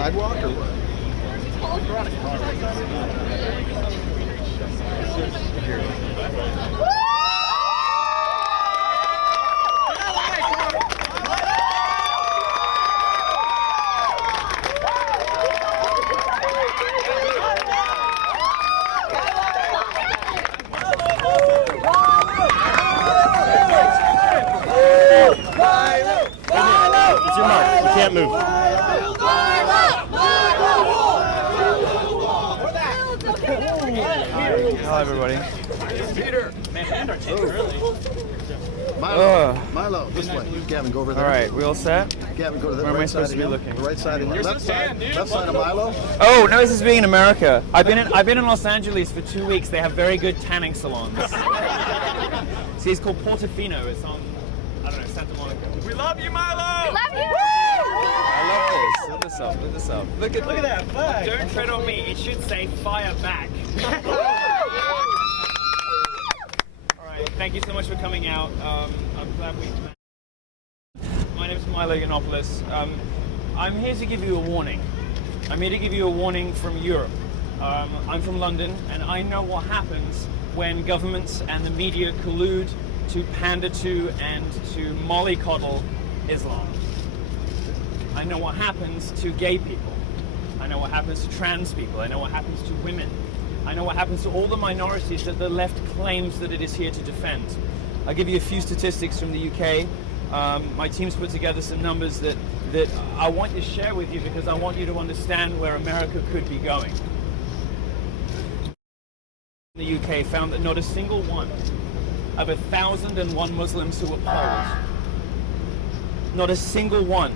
sidewalk or what? It's your mark. You can't move. Hello, everybody. Milo, this way. Gavin, go over there. All right, we all set? Gavin, go to the Where am I right supposed side to be of him. looking? The right side of him. Left side of Milo. Oh no, this is being in America. I've been in Los Angeles for 2 weeks. They have very good tanning salons. See, it's called Portofino. It's on, I don't know, Santa Monica. We love you, Milo! Love you! I love this. Look this up. Look this up. Look at that flag. Don't tread on me. It should say fire back. All right. Thank you so much for coming out. I'm glad we met. My name is Milo Yiannopoulos. I'm here to give you a warning. I'm here to give you a warning from Europe. I'm from London, and I know what happens when governments and the media collude to pander to and to mollycoddle Islam. I know what happens to gay people. I know what happens to trans people. I know what happens to women. I know what happens to all the minorities that the left claims that it is here to defend. I'll give you a few statistics from the UK. My team's put together some numbers that I want to share with you because I want you to understand where America could be going. The UK found that not a single one of 1,001 Muslims who were polled, not a single one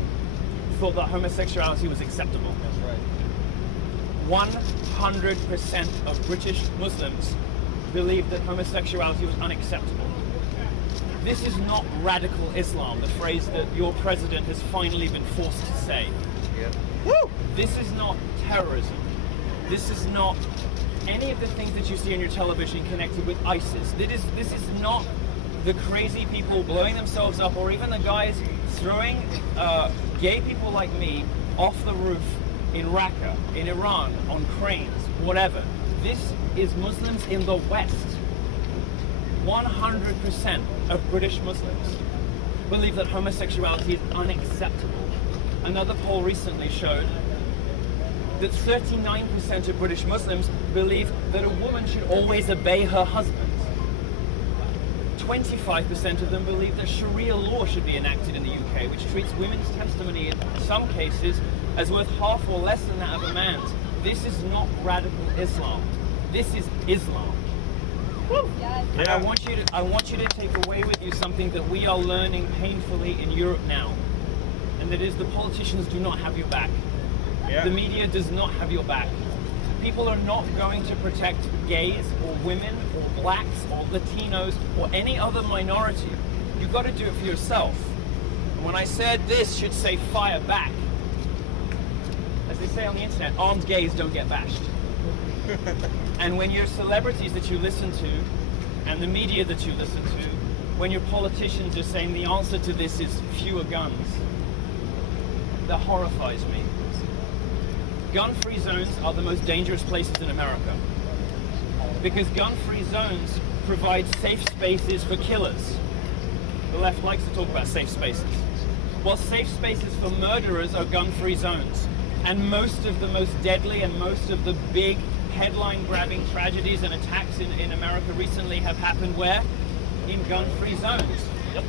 thought that homosexuality was acceptable. That's right. 100% of British Muslims believed that homosexuality was unacceptable. This is not radical Islam, the phrase that your president has finally been forced to say. Yep. Woo! This is not terrorism. This is not any of the things that you see on your television connected with ISIS. This is not the crazy people blowing themselves up, or even the guys throwing gay people like me off the roof in Raqqa, in Iran, on cranes, whatever. This is Muslims in the West. 100% of British Muslims believe that homosexuality is unacceptable. Another poll recently showed that 39% of British Muslims believe that a woman should always obey her husband. 25% of them believe that Sharia law should be enacted in the UK, which treats women's testimony in some cases as worth half or less than that of a man's. This is not radical Islam. This is Islam. Woo. Yes. And I want you to take away with you something that we are learning painfully in Europe now, and that is the politicians do not have your back. Yeah. The media does not have your back. People are not going to protect gays or women or blacks or Latinos or any other minority. You've got to do it for yourself. And when I said this should say fire back, as they say on the internet, armed gays don't get bashed. And when your celebrities that you listen to and the media that you listen to, when your politicians are saying the answer to this is fewer guns, that horrifies me. Gun-free zones are the most dangerous places in America because gun-free zones provide safe spaces for killers. The left likes to talk about safe spaces. Well, safe spaces for murderers are gun-free zones. And most of the most deadly and most of the big headline-grabbing tragedies and attacks in America recently have happened where? In gun-free zones. Yep.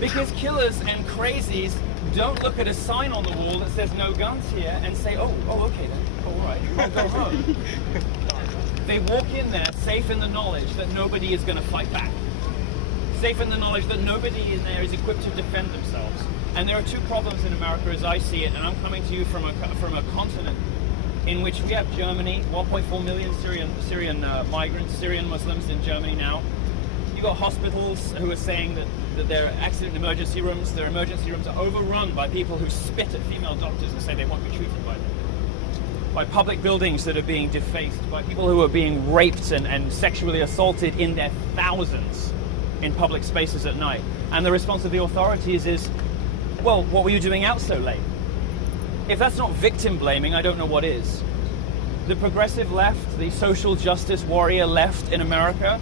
Because killers and crazies don't look at a sign on the wall that says no guns here and say, oh, okay then, all right, I'll go home. They walk in there safe in the knowledge that nobody is going to fight back. Safe in the knowledge that nobody in there is equipped to defend themselves. And there are two problems in America as I see it, and I'm coming to you from a continent in which we have Germany, 1.4 million Syrian migrants, Syrian Muslims in Germany now. You've got hospitals who are saying that their accident emergency rooms, their emergency rooms are overrun by people who spit at female doctors and say they won't be treated by them. By public buildings that are being defaced, by people who are being raped and sexually assaulted in their thousands in public spaces at night. And the response of the authorities is, well, what were you doing out so late? if that's not victim blaming, I don't know what is. The progressive left, the social justice warrior left in America,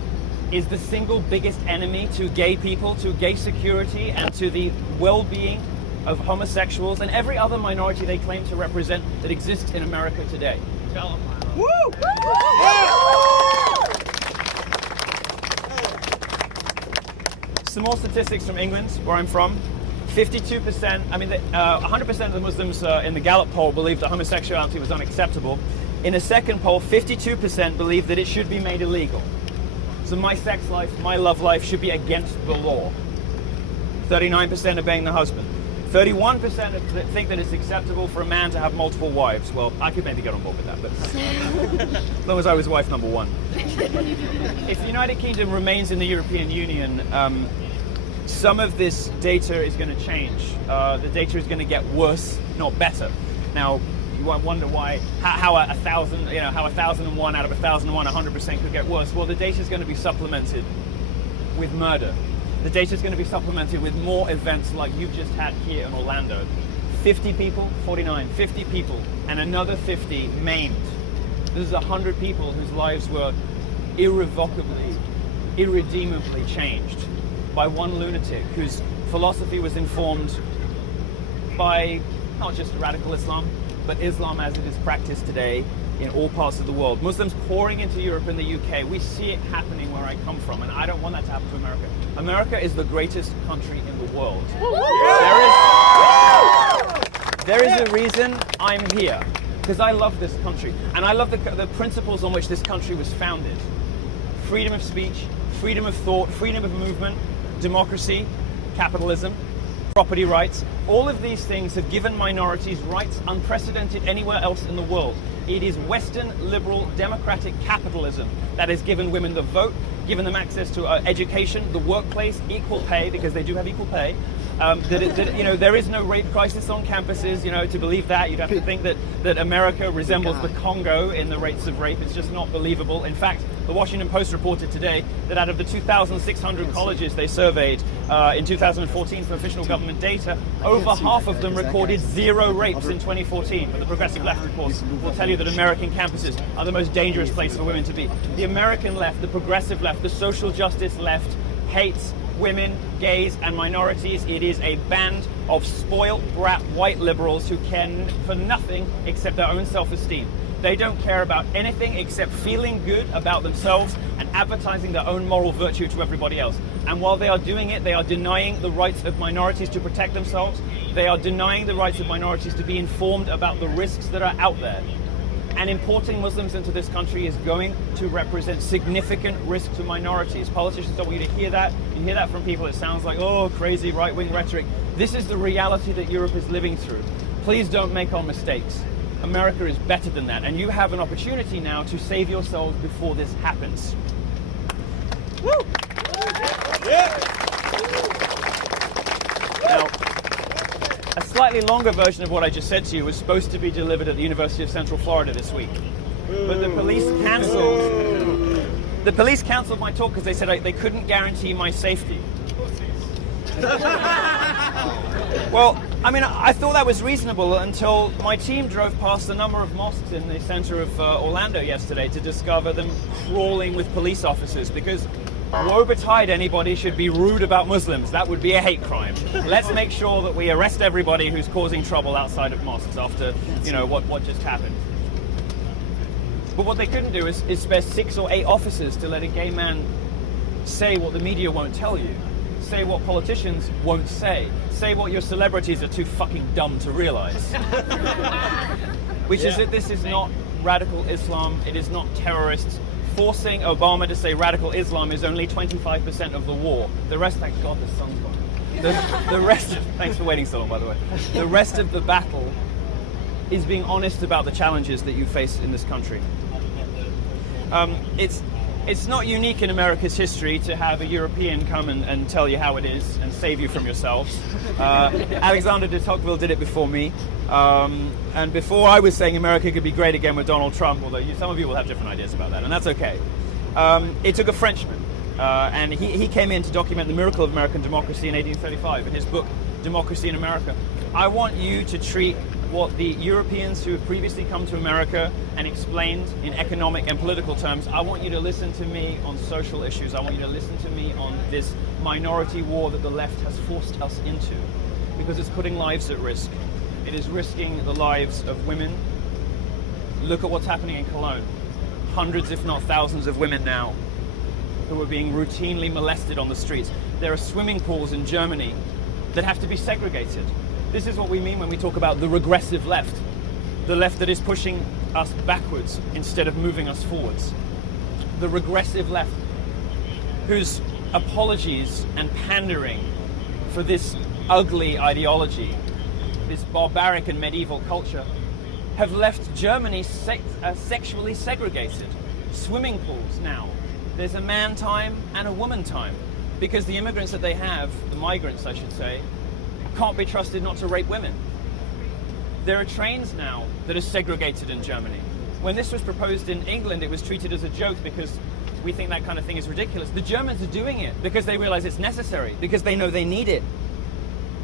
is the single biggest enemy to gay people, to gay security, and to the well-being of homosexuals and every other minority they claim to represent that exists in America today. Tell them, Milo. Woo! Some more statistics from England, where I'm from. 52%, 100% of the Muslims in the Gallup poll believed that homosexuality was unacceptable. In a second poll, 52% believed that it should be made illegal. So my sex life, my love life should be against the law. 39% obeying the husband. 31% think that it's acceptable for a man to have multiple wives. Well, I could maybe get on board with that, but as long as I was wife number one. If the United Kingdom remains in the European Union, some of this data is going to change. The data is going to get worse, not better. Now, you won't wonder why, how 1,001 out of 1,001, 100% could get worse. Well, the data is going to be supplemented with murder. The data is going to be supplemented with more events like you've just had here in Orlando. 50 people, 49, 50 people, and another 50 maimed. This is 100 people whose lives were irrevocably, irredeemably changed by one lunatic whose philosophy was informed by not just radical Islam, but Islam as it is practiced today in all parts of the world. Muslims pouring into Europe and the UK. We see it happening where I come from, and I don't want that to happen to America. America is the greatest country in the world. There is a reason I'm here, because I love this country, and I love the principles on which this country was founded. Freedom of speech, freedom of thought, freedom of movement, democracy, capitalism, property rights. All of these things have given minorities rights unprecedented anywhere else in the world. It is Western liberal democratic capitalism that has given women the vote, given them access to education, the workplace, equal pay, because they do have equal pay. There is no rape crisis on campuses. To believe that, you'd have to think that America resembles the Congo in the rates of rape. It's just not believable. In fact, the Washington Post reported today that out of the 2,600 colleges they surveyed in 2014 from official government data, over half of them recorded 0 rapes in 2014. But the progressive left, of course, will tell you that American campuses are the most dangerous place for women to be. The American left, the progressive left, the social justice left hates women, gays, and minorities. It is a band of spoiled brat white liberals who care for nothing except their own self-esteem. They don't care about anything except feeling good about themselves and advertising their own moral virtue to everybody else. And while they are doing it, they are denying the rights of minorities to protect themselves. They are denying the rights of minorities to be informed about the risks that are out there. And importing Muslims into this country is going to represent significant risk to minorities. Politicians don't want you to hear that. You hear that from people. It sounds like, oh, crazy right-wing rhetoric. This is the reality that Europe is living through. Please don't make our mistakes. America is better than that. And you have an opportunity now to save yourselves before this happens. Woo! Yeah. Now, a slightly longer version of what I just said to you was supposed to be delivered at the University of Central Florida this week. But the police cancelled my talk because they said they couldn't guarantee my safety. Well, I thought that was reasonable until my team drove past a number of mosques in the center of Orlando yesterday to discover them crawling with police officers, because woe betide anybody should be rude about Muslims. That would be a hate crime. Let's make sure that we arrest everybody who's causing trouble outside of mosques after, what just happened. But what they couldn't do is spare 6 or 8 officers to let a gay man say what the media won't tell you, say what politicians won't say what your celebrities are too fucking dumb to realize. Which is that this is not radical Islam, it is not terrorists. Forcing Obama to say radical Islam is only 25% of the war. The rest, thank God the sun's gone. The rest, thanks for waiting so long, by the way. The rest of the battle is being honest about the challenges that you face in this country. It's not unique in America's history to have a European come and tell you how it is and save you from yourselves. Alexander de Tocqueville did it before me. And before I was saying America could be great again with Donald Trump, although some of you will have different ideas about that, and that's okay. It took a Frenchman, and he came in to document the miracle of American democracy in 1835 in his book, Democracy in America. I want you to treat what the Europeans who have previously come to America and explained in economic and political terms. I want you to listen to me on social issues. I want you to listen to me on this minority war that the left has forced us into, because it's putting lives at risk. It is risking the lives of women. Look at what's happening in Cologne. Hundreds, if not thousands, of women now who are being routinely molested on the streets. There are swimming pools in Germany that have to be segregated. This is what we mean when we talk about the regressive left. The left that is pushing us backwards instead of moving us forwards. The regressive left whose apologies and pandering for this ugly ideology, this barbaric and medieval culture, have left Germany sexually segregated. Swimming pools now. There's a man time and a woman time, because the immigrants that they have, the migrants I should say, can't be trusted not to rape women. There are trains now that are segregated in Germany. When this was proposed in England, it was treated as a joke because we think that kind of thing is ridiculous. The Germans are doing it because they realize it's necessary, because they know they need it.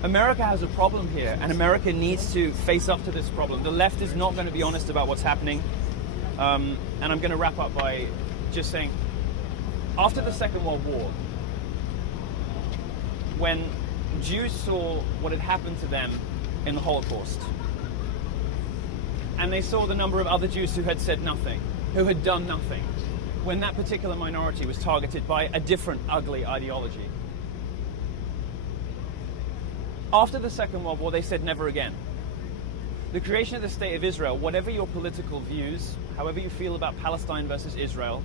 America has a problem here, and America needs to face up to this problem. The left is not going to be honest about what's happening. And I'm going to wrap up by just saying, after the Second World War, when Jews saw what had happened to them in the Holocaust, and they saw the number of other Jews who had said nothing, who had done nothing, when that particular minority was targeted by a different ugly ideology. After the Second World War, they said never again. The creation of the State of Israel, whatever your political views, however you feel about Palestine versus Israel,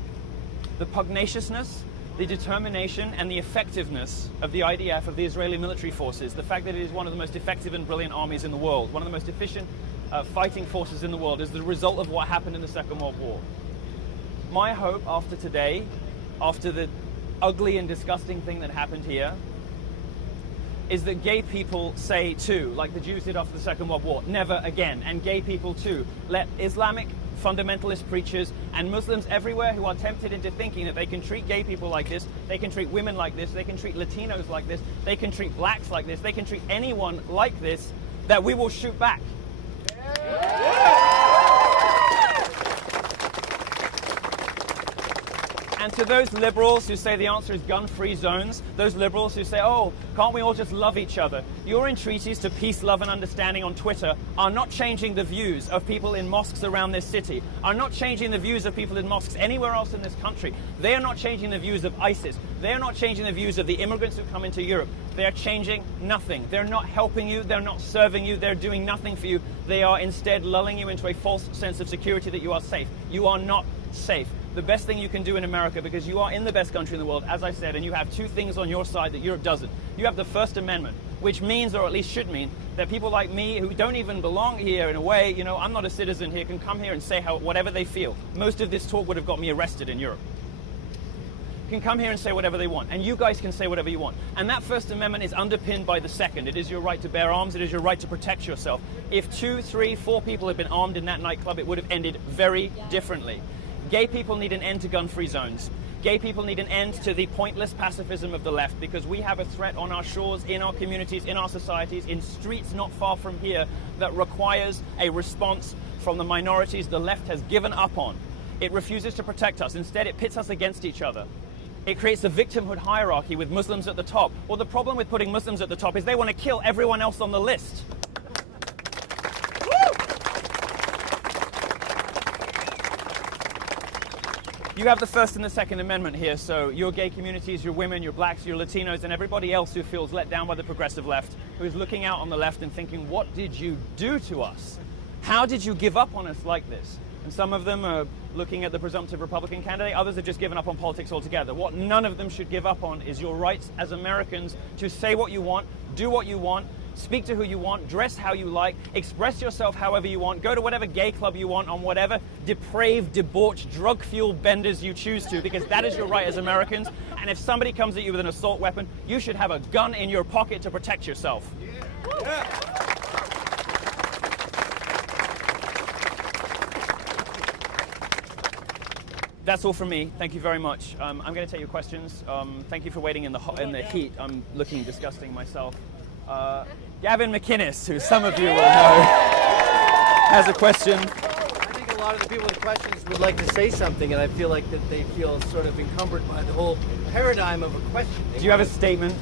the pugnaciousness, the determination and the effectiveness of the IDF, of the Israeli military forces, the fact that it is one of the most effective and brilliant armies in the world, one of the most efficient fighting forces in the world, is the result of what happened in the Second World War. My hope after today, after the ugly and disgusting thing that happened here, is that gay people say too, like the Jews did after the Second World War, never again. And gay people too. Let Islamic fundamentalist preachers and Muslims everywhere who are tempted into thinking that they can treat gay people like this, they can treat women like this, they can treat Latinos like this, they can treat blacks like this, they can treat anyone like this, that we will shoot back. And to those liberals who say the answer is gun-free zones, those liberals who say, oh, can't we all just love each other? Your entreaties to peace, love and understanding on Twitter are not changing the views of people in mosques around this city, are not changing the views of people in mosques anywhere else in this country. They are not changing the views of ISIS. They are not changing the views of the immigrants who come into Europe. They are changing nothing. They're not helping you. They're not serving you. They're doing nothing for you. They are instead lulling you into a false sense of security that you are safe. You are not safe. The best thing you can do in America, because you are in the best country in the world, as I said, and you have two things on your side that Europe doesn't. You have the First Amendment, which means, or at least should mean, that people like me who don't even belong here in a way, you know, I'm not a citizen here, can come here and say whatever they feel. Most of this talk would have got me arrested in Europe. Can come here and say whatever they want, and you guys can say whatever you want. And that First Amendment is underpinned by the Second. It is your right to bear arms. It is your right to protect yourself. If 2, 3, 4 people had been armed in that nightclub, it would have ended very differently. Gay people need an end to gun-free zones. Gay people need an end to the pointless pacifism of the left, because we have a threat on our shores, in our communities, in our societies, in streets not far from here, that requires a response from the minorities the left has given up on. It refuses to protect us. Instead, it pits us against each other. It creates a victimhood hierarchy with Muslims at the top. Well, the problem with putting Muslims at the top is they want to kill everyone else on the list. You have the First and the Second Amendment here, so your gay communities, your women, your blacks, your Latinos, and everybody else who feels let down by the progressive left, who is looking out on the left and thinking, what did you do to us? How did you give up on us like this? And some of them are looking at the presumptive Republican candidate, others have just given up on politics altogether. What none of them should give up on is your rights as Americans to say what you want, do what you want, speak to who you want, dress how you like, express yourself however you want, go to whatever gay club you want on whatever depraved, debauched, drug-fueled benders you choose to, because that is your right as Americans. And if somebody comes at you with an assault weapon, you should have a gun in your pocket to protect yourself. That's all from me. Thank you very much. I'm going to take your questions. Thank you for waiting in the heat. I'm looking disgusting myself. Gavin McInnes, who some of you will know. has a question. I think a lot of the people with questions would like to say something, and I feel like that they feel sort of encumbered by the whole paradigm of a question. Do you have a statement?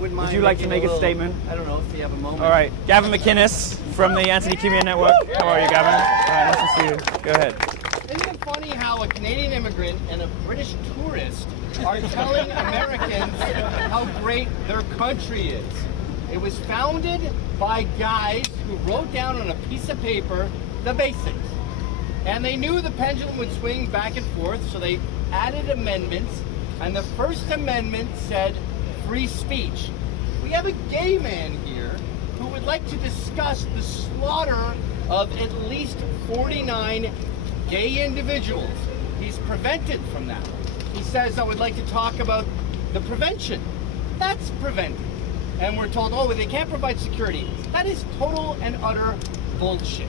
Would Would you like to make a statement? I don't know if you have a moment. All right, Gavin McInnes from the Anthony Cumia Network. How are you, Gavin? All right, nice to see you. Go ahead. Isn't it funny how a Canadian immigrant and a British tourist are telling Americans how great their country is? It was founded by guys who wrote down on a piece of paper the basics. And they knew the pendulum would swing back and forth, so they added amendments. And the first amendment said free speech. We have a gay man here who would like to discuss the slaughter of at least 49 gay individuals. He's prevented from that. He says, I would like to talk about the prevention. That's prevented. And we're told, oh, they can't provide security. That is total and utter bullshit.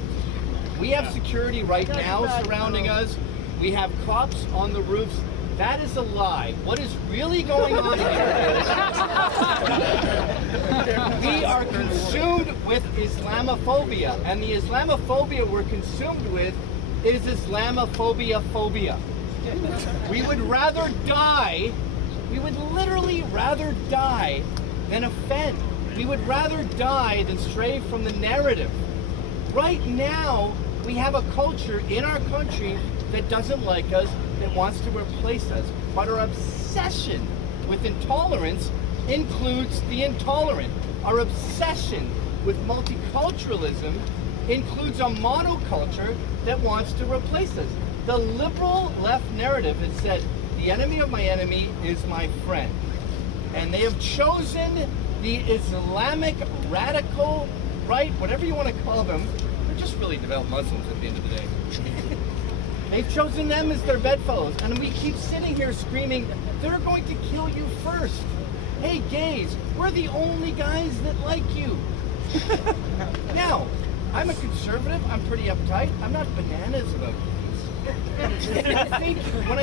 We have security right now surrounding us. We have cops on the roofs. That is a lie. What is really going on here is we are consumed with Islamophobia. And the Islamophobia we're consumed with is Islamophobia phobia. We would rather die, we would literally rather die than offend. We would rather die than stray from the narrative. Right now, we have a culture in our country that doesn't like us, that wants to replace us. But our obsession with intolerance includes the intolerant. Our obsession with multiculturalism includes a monoculture that wants to replace us. The liberal left narrative has said, the enemy of my enemy is my friend. And they have chosen the Islamic radical right, whatever you want to call them. They're just really devout Muslims at the end of the day. They've chosen them as their bedfellows. And we keep sitting here screaming, they're going to kill you first. Hey, gays, we're the only guys that like you. Now, I'm a conservative. I'm pretty uptight. I'm not bananas about gays.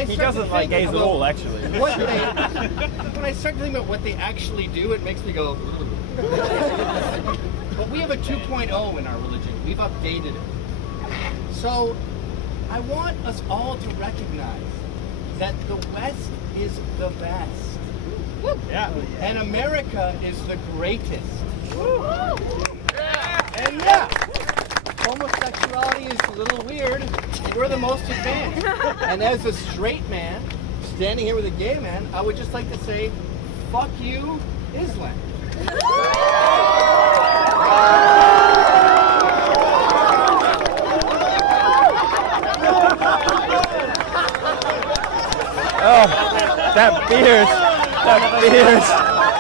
He doesn't like gays at all, actually. When I start to think about what they actually do, it makes me go. But we have a 2.0 in our religion. We've updated it. So I want us all to recognize that the West is the best. Yeah. And America is the greatest. And yeah, homosexuality is a little weird. We're the most advanced. And as a straight man, standing here with a gay man, I would just like to say, fuck you, Islam. Oh, that beard.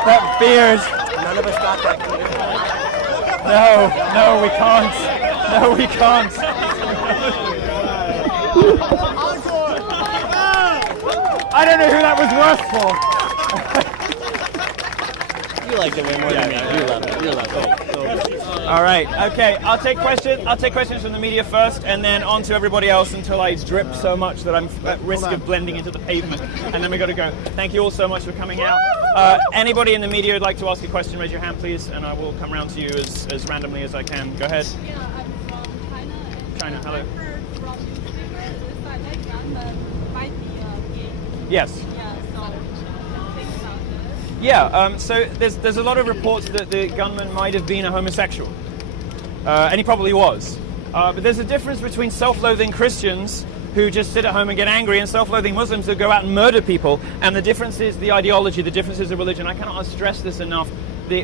That beard. None of us got that. No, we can't. No, we can't. I don't know who that was worse for. You like it way more than me. You love it. You love it. All right. Okay. I'll take questions from the media first, and then on to everybody else until I drip so much that I'm at risk of blending into the pavement, and then we got to go. Thank you all so much for coming out. Anybody in the media who'd like to ask a question, raise your hand, please, and I will come around to you as randomly as I can. Go ahead. Yeah, I'm from China. And China, hello. I heard from newspapers that like Gunman might be gay. Yes. Yeah, so think about this. Yeah, so there's a lot of reports that the gunman might have been a homosexual, and he probably was. But there's a difference between self-loathing Christians who just sit at home and get angry and self-loathing Muslims who go out and murder people, and the difference is the ideology, the difference is the religion. I cannot stress this enough.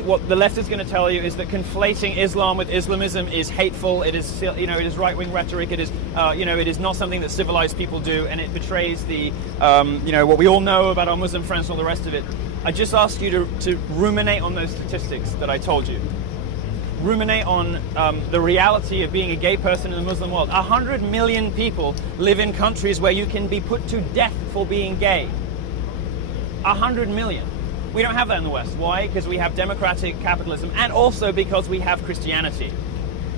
What the left is going to tell you is that conflating Islam with Islamism is hateful. It is, it is right-wing rhetoric. It is, it is not something that civilized people do, and it betrays the, what we all know about our Muslim friends and all the rest of it. I just asked you to ruminate on those statistics that I told you. Ruminate on the reality of being a gay person in the Muslim world. 100 million people live in countries where you can be put to death for being gay. 100 million. We don't have that in the West. Why? Because we have democratic capitalism, and also because we have Christianity.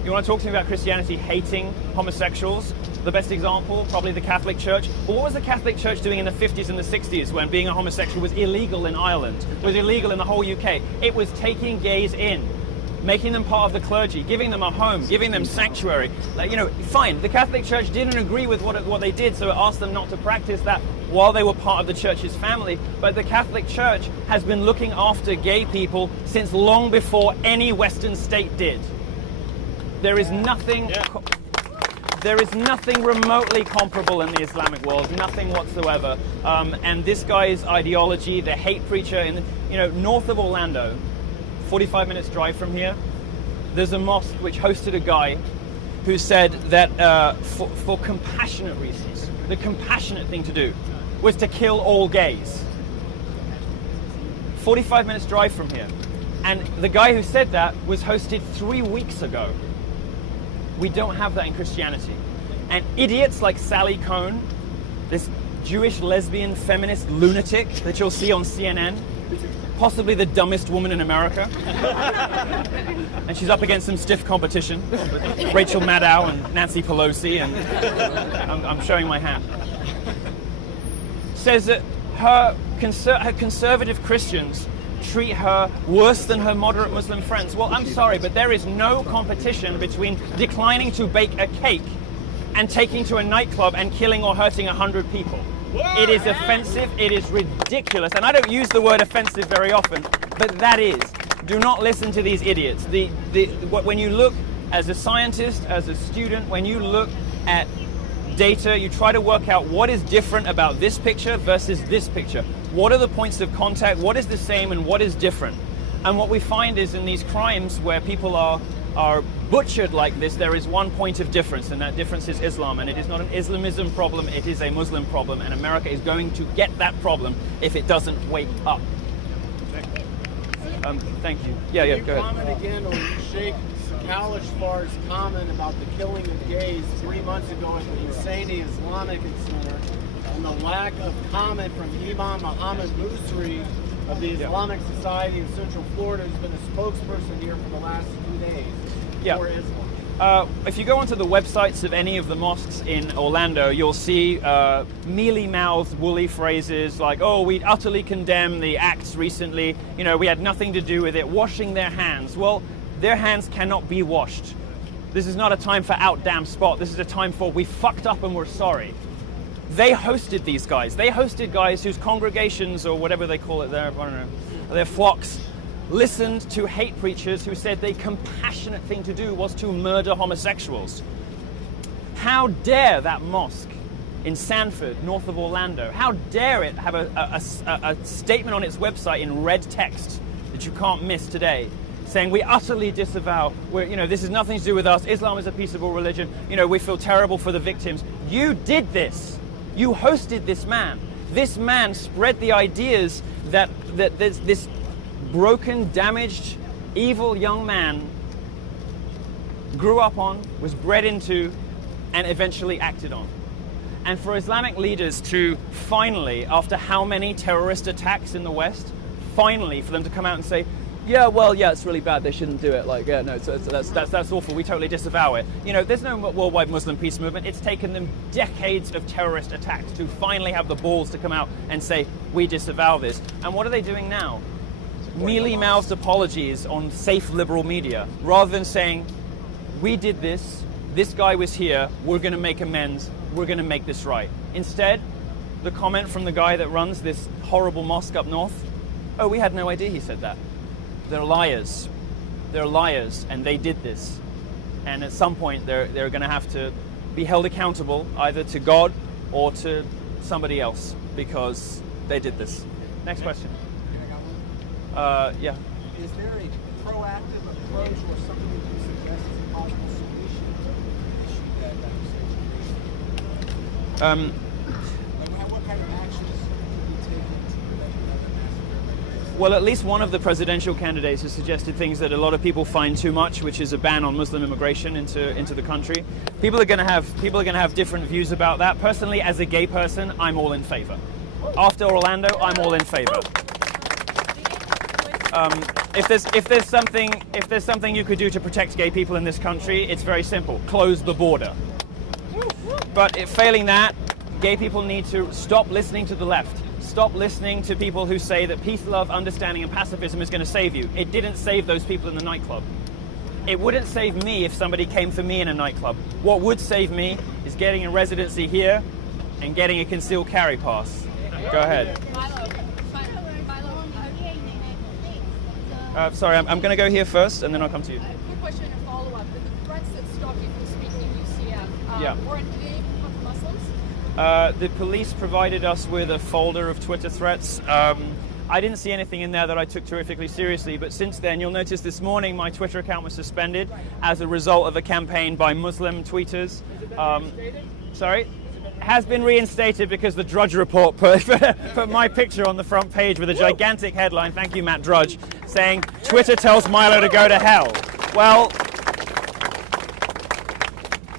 You want to talk to me about Christianity hating homosexuals? The best example, probably the Catholic Church. But what was the Catholic Church doing in the 50s and the 60s when being a homosexual was illegal in Ireland, was illegal in the whole UK? It was taking gays in. making them part of the clergy, giving them a home, giving them sanctuary. Like, fine, the Catholic Church didn't agree with what they did, so it asked them not to practice that while they were part of the Church's family. But the Catholic Church has been looking after gay people since long before any Western state did. There is nothing... There is nothing remotely comparable in the Islamic world, nothing whatsoever. And this guy's ideology, the hate preacher, north of Orlando, 45 minutes drive from here, there's a mosque which hosted a guy who said that for compassionate reasons, the compassionate thing to do was to kill all gays. 45 minutes drive from here. And the guy who said that was hosted 3 weeks ago. We don't have that in Christianity. And idiots like Sally Cohn, this Jewish lesbian feminist lunatic that you'll see on CNN, possibly the dumbest woman in America. And she's up against some stiff competition with Rachel Maddow and Nancy Pelosi, and I'm showing my hat. Says that her conservative Christians treat her worse than her moderate Muslim friends. Well, I'm sorry, but there is no competition between declining to bake a cake and taking to a nightclub and killing or hurting 100 people. It is offensive, it is ridiculous, and I don't use the word offensive very often, but that is. Do not listen to these idiots. When you look as a scientist, as a student, when you look at data, you try to work out what is different about this picture versus this picture. What are the points of contact? What is the same and what is different? And what we find is in these crimes where people are butchered like this, there is one point of difference, and that difference is Islam. And it is not an Islamism problem, it is a Muslim problem. And America is going to get that problem if it doesn't wake up. Thank you. Yeah, go ahead. Can you comment again on Sheikh Kalishfar's comment about the killing of gays 3 months ago at the Husseini Islamic Center, and the lack of comment from Imam Muhammad Musri of the Islamic Society in Central Florida, who's been a spokesperson here for the last 2 days for Islam? If you go onto the websites of any of the mosques in Orlando, you'll see mealy-mouthed, woolly phrases like, oh, we utterly condemn the acts recently, we had nothing to do with it, washing their hands. Well, their hands cannot be washed. This is not a time for out damn spot. This is a time for we fucked up and we're sorry. They hosted these guys. They hosted guys whose congregations, or whatever they call it there, I don't know, their flocks, listened to hate preachers who said the compassionate thing to do was to murder homosexuals. How dare that mosque in Sanford, north of Orlando, how dare it have a statement on its website in red text that you can't miss today, saying we utterly disavow, this has nothing to do with us, Islam is a peaceable religion, we feel terrible for the victims. You did this. You hosted this man. This man spread the ideas that this broken, damaged, evil young man grew up on, was bred into, and eventually acted on. And for Islamic leaders to finally, after how many terrorist attacks in the West, finally for them to come out and say, it's really bad, they shouldn't do it. That's awful, we totally disavow it. There's no worldwide Muslim peace movement. It's taken them decades of terrorist attacks to finally have the balls to come out and say, we disavow this. And what are they doing now? Mealy-mouthed apologies on safe liberal media, rather than saying, we did this guy was here, we're going to make amends, we're going to make this right. Instead, the comment from the guy that runs this horrible mosque up north, oh, we had no idea he said that. They're liars. They're liars, and they did this. And at some point, they're going to have to be held accountable either to God or to somebody else because they did this. Next question. Yeah. Is there a proactive approach or something you can suggest as a possible solution to the issue that what kind of actions could be taken to prevent another massacre? Well, at least one of the presidential candidates has suggested things that a lot of people find too much, which is a ban on Muslim immigration into the country. People are going to have different views about that. Personally, as a gay person, I'm all in favor. After Orlando, I'm all in favor. If there's something you could do to protect gay people in this country, it's very simple: close the border. But failing that, gay people need to stop listening to the left. Stop listening to people who say that peace, love, understanding, and pacifism is going to save you. It didn't save those people in the nightclub. It wouldn't save me if somebody came for me in a nightclub. What would save me is getting a residency here and getting a concealed carry pass. Go ahead. Sorry, I'm going to go here first, and then I'll come to you. Quick question and follow-up. The threats that stop you from speaking in UCF, weren't they from Muslims? The police provided us with a folder of Twitter threats. I didn't see anything in there that I took terrifically seriously, but since then, you'll notice this morning my Twitter account was suspended as a result of a campaign by Muslim tweeters. Sorry? Has been reinstated because the Drudge Report put my picture on the front page with a gigantic headline, thank you Matt Drudge, saying, Twitter tells Milo to go to hell. Well,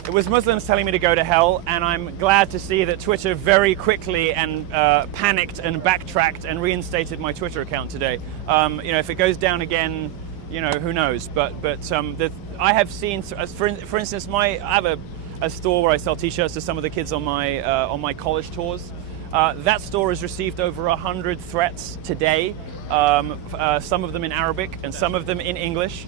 it was Muslims telling me to go to hell, and I'm glad to see that Twitter very quickly and panicked and backtracked and reinstated my Twitter account today. If it goes down again, who knows? But I have seen, for instance, I have a store where I sell T-shirts to some of the kids on my college tours. That store has received over 100 threats today. Some of them in Arabic and some of them in English.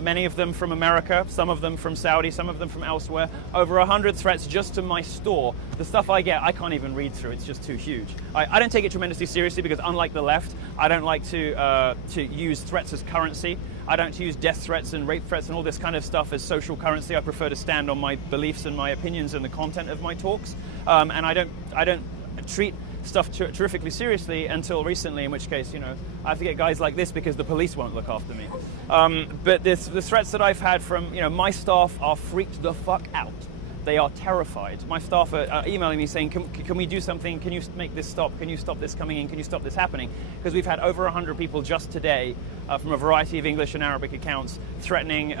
Many of them from America, some of them from Saudi, some of them from elsewhere. Over 100 threats just to my store. The stuff I get, I can't even read through. It's just too huge. I don't take it tremendously seriously because, unlike the left, I don't like to use threats as currency. I don't use death threats and rape threats and all this kind of stuff as social currency. I prefer to stand on my beliefs and my opinions and the content of my talks. And I don't treat stuff terrifically seriously until recently, in which case, I have to get guys like this because the police won't look after me. But the threats that I've had from, my staff are freaked the fuck out. They are terrified. My staff are emailing me saying, can we do something? Can you make this stop? Can you stop this coming in? Can you stop this happening? Because we've had over 100 people just today from a variety of English and Arabic accounts threatening,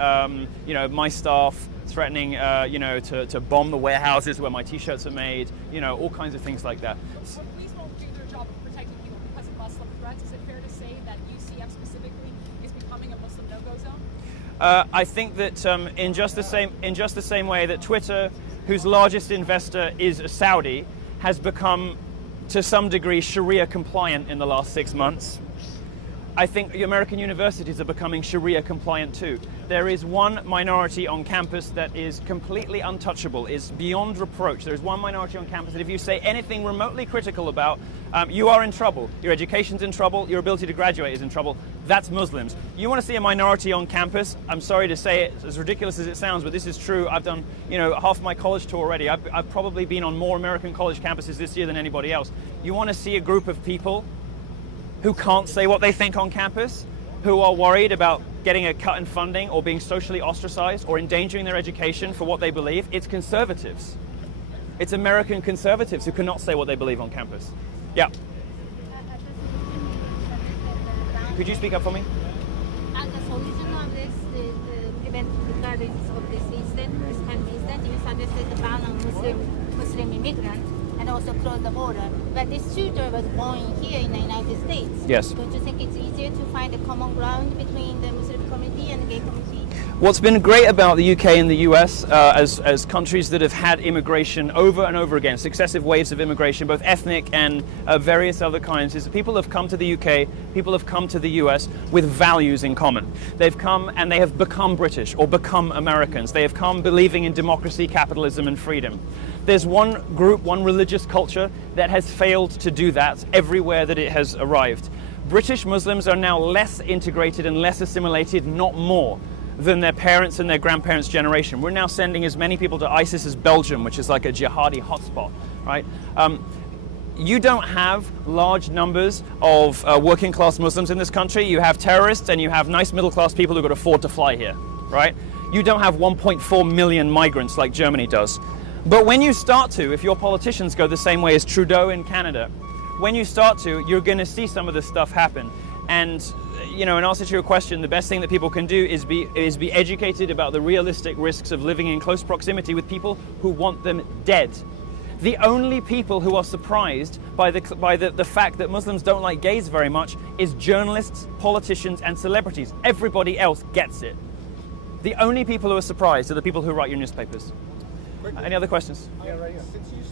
my staff, threatening, to bomb the warehouses where my T-shirts are made, all kinds of things like that. But police won't do their job of protecting people because of Muslim threats. Is it fair to say that UCF specifically is becoming a Muslim no-go zone? I think that in just the same way that Twitter, whose largest investor is Saudi, has become to some degree Sharia compliant in the last 6 months, I think the American universities are becoming Sharia compliant too. There is one minority on campus that is completely untouchable, is beyond reproach. There is one minority on campus that if you say anything remotely critical about, you are in trouble. Your education's in trouble, your ability to graduate is in trouble. That's Muslims. You want to see a minority on campus, I'm sorry to say it, as ridiculous as it sounds, but this is true. I've done, half my college tour already. I've probably been on more American college campuses this year than anybody else. You want to see a group of people who can't say what they think on campus, who are worried about getting a cut in funding or being socially ostracized or endangering their education for what they believe, it's conservatives. It's American conservatives who cannot say what they believe on campus. Yeah. Could you speak up for me? And the solution of this prevent recurrence of this incident is suggested to ban on Muslim immigrants and also close the border. But this shooter was born here in the United States. Yes. Don't you think it's easier to find a common ground between the Muslim community and the gay community? What's been great about the UK and the US as countries that have had immigration over and over again, successive waves of immigration, both ethnic and various other kinds, is that people have come to the UK, people have come to the US with values in common. They've come and they have become British or become Americans. They have come believing in democracy, capitalism, and freedom. There's one group, one religious culture that has failed to do that everywhere that it has arrived. British Muslims are now less integrated and less assimilated, not more, than their parents and their grandparents' generation. We're now sending as many people to ISIS as Belgium, which is like a jihadi hotspot, right? You don't have large numbers of working class Muslims in this country. You have terrorists and you have nice middle class people who could afford to fly here, right? You don't have 1.4 million migrants like Germany does. But when you start to, if your politicians go the same way as Trudeau in Canada, when you start to, you're going to see some of this stuff happen. And in answer to your question, the best thing that people can do is be educated about the realistic risks of living in close proximity with people who want them dead. The only people who are surprised by the fact that Muslims don't like gays very much is journalists, politicians, and celebrities. Everybody else gets it. The only people who are surprised are the people who write your newspapers. Any other questions? Yeah, right here.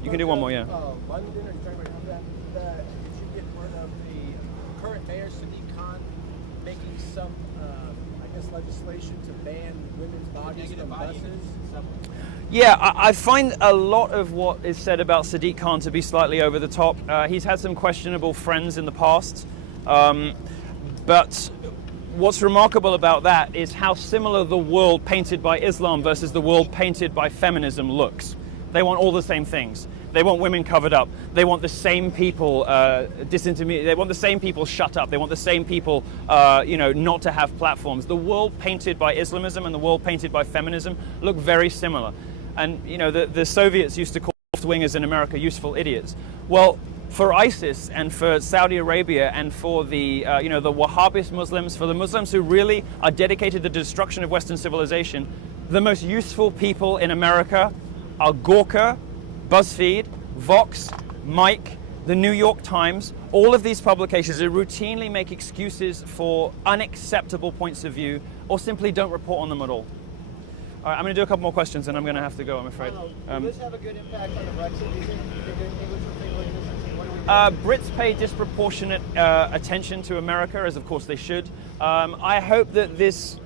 You can do one more, yeah. London, or did you get word of the current mayor, Sadiq Khan, making some, I witness legislation to ban women's bodies from buses? Yeah, I find a lot of what is said about Sadiq Khan to be slightly over the top. He's had some questionable friends in the past, but what's remarkable about that is how similar the world painted by Islam versus the world painted by feminism looks. They want all the same things. They want women covered up. They want the same people disintermediated. They want the same people shut up. They want the same people, not to have platforms. The world painted by Islamism and the world painted by feminism look very similar. And the Soviets used to call left-wingers in America useful idiots. Well, for ISIS and for Saudi Arabia and for the Wahhabist Muslims, for the Muslims who really are dedicated to the destruction of Western civilization, the most useful people in America are Gawker, BuzzFeed, Vox, Mike, the New York Times. All of these publications that routinely make excuses for unacceptable points of view or simply don't report on them at all. All right, I'm going to do a couple more questions and I'm going to have to go, I'm afraid. Will this have a good impact on the Brexit? Do you think English will think like this? What do we do? Brits pay disproportionate attention to America, as of course they should. I hope that this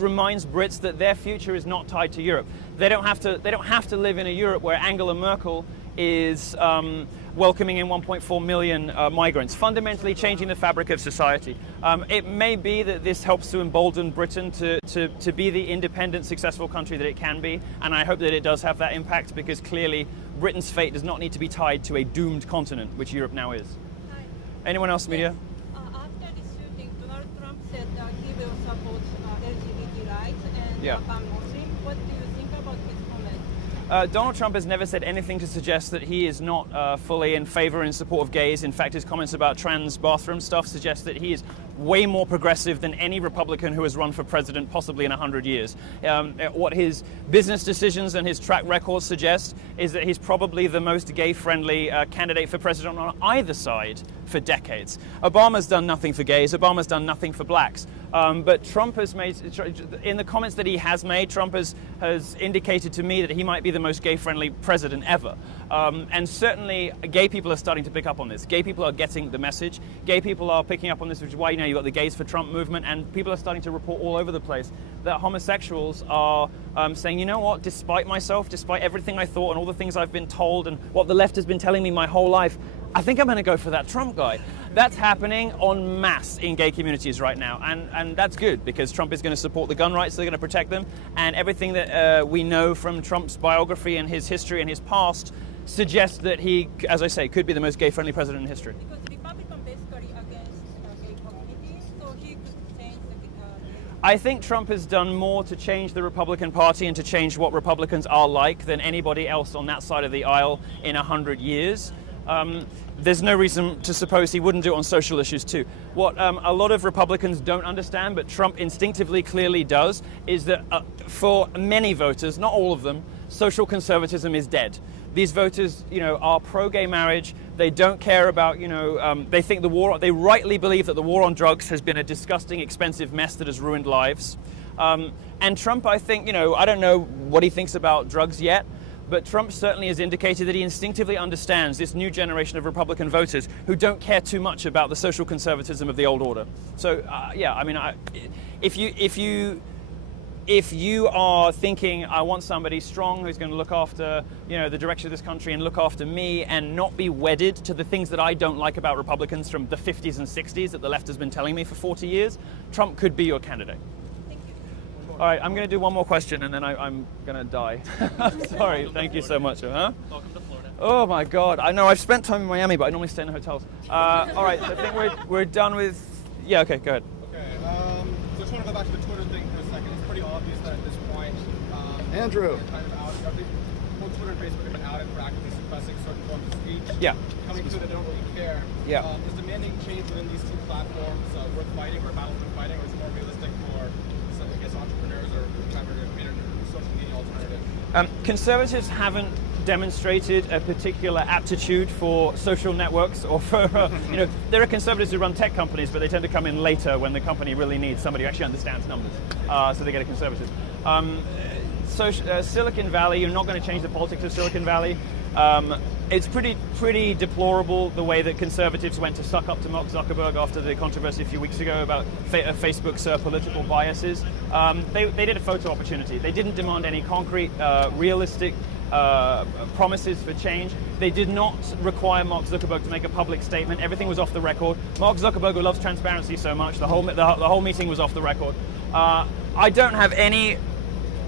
reminds Brits that their future is not tied to Europe. They don't have to live in a Europe where Angela Merkel is welcoming in 1.4 million migrants, fundamentally changing the fabric of society. It may be that this helps to embolden Britain to be the independent, successful country that it can be, and I hope that it does have that impact, because clearly Britain's fate does not need to be tied to a doomed continent, which Europe now is. Hi. Anyone else, media? After the shooting, Donald Trump said he will support LGBT rights and Yeah. ban Muslim. What do you think about his comment? Donald Trump has never said anything to suggest that he is not fully in favor and in support of gays. In fact, his comments about trans bathroom stuff suggest that he is way more progressive than any Republican who has run for president possibly in 100 years. What his business decisions and his track record suggest is that he's probably the most gay-friendly candidate for president on either side for decades. Obama's done nothing for gays. Obama's done nothing for blacks. But Trump has made, in the comments that he has made, Trump has indicated to me that he might be the most gay-friendly president ever. And certainly gay people are starting to pick up on this. Gay people are getting the message. Gay people are picking up on this, which is why you've got the Gays for Trump movement, and people are starting to report all over the place that homosexuals are saying, you know what, despite myself, despite everything I thought and all the things I've been told and what the left has been telling me my whole life, I think I'm going to go for that Trump guy. That's happening en masse in gay communities right now, and that's good, because Trump is going to support the gun rights, they're going to protect them, and everything that we know from Trump's biography and his history and his past suggests that he, as I say, could be the most gay-friendly president in history. Because Republican basically against gay communities, so he could change the I think Trump has done more to change the Republican Party and to change what Republicans are like than anybody else on that side of the aisle in 100 years. There's no reason to suppose he wouldn't do it on social issues too. What a lot of Republicans don't understand, but Trump instinctively clearly does, is that for many voters, not all of them, social conservatism is dead. These voters, are pro-gay marriage. They don't care about, they think they rightly believe that the war on drugs has been a disgusting, expensive mess that has ruined lives. And Trump, I think, I don't know what he thinks about drugs yet, but Trump certainly has indicated that he instinctively understands this new generation of Republican voters who don't care too much about the social conservatism of the old order. So, if you are thinking, I want somebody strong who's going to look after, the direction of this country and look after me and not be wedded to the things that I don't like about Republicans from the 50s and 60s that the left has been telling me for 40 years, Trump could be your candidate. All right, I'm going to do one more question and then I'm going to die. Sorry, thank you so much. Welcome to Florida. Oh my God, I know I've spent time in Miami, but I normally stay in hotels. All right, I think we're done with, yeah, okay, go ahead. Okay, so just want to go back to the Twitter thing for a second. It's pretty obvious that at this point, Andrew. kind of out, both Twitter and Facebook have been outed for actively suppressing certain forms of speech. Yeah. Coming to that they don't really care. Yeah. Is demanding change within these two platforms worth fighting, or a battle worth fighting, or is it more realistic for, I guess, entrepreneurs or whatever social media alternative? Conservatives haven't demonstrated a particular aptitude for social networks or for, there are conservatives who run tech companies, but they tend to come in later when the company really needs somebody who actually understands numbers. So they get a conservative. Silicon Valley, you're not going to change the politics of Silicon Valley. It's pretty deplorable the way that conservatives went to suck up to Mark Zuckerberg after the controversy a few weeks ago about Facebook's political biases. They did a photo opportunity. They didn't demand any concrete, realistic promises for change. They did not require Mark Zuckerberg to make a public statement. Everything was off the record. Mark Zuckerberg, who loves transparency so much, the whole meeting was off the record. I don't have any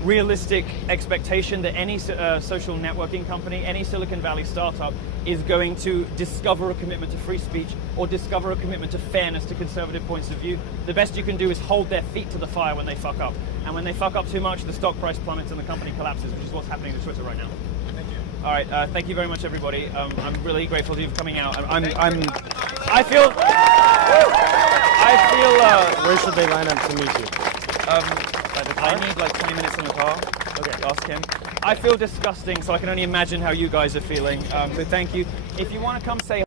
realistic expectation that any social networking company, any Silicon Valley startup is going to discover a commitment to free speech or discover a commitment to fairness, to conservative points of view. The best you can do is hold their feet to the fire when they fuck up. And when they fuck up too much, the stock price plummets and the company collapses, which is what's happening to Twitter right now. Thank you. All right, thank you very much, everybody. I'm really grateful to you for coming out. I feel. Where should they line up to meet you? I need like 20 minutes in the car. Okay, ask him. I feel disgusting, so I can only imagine how you guys are feeling. But thank you. If you want to come say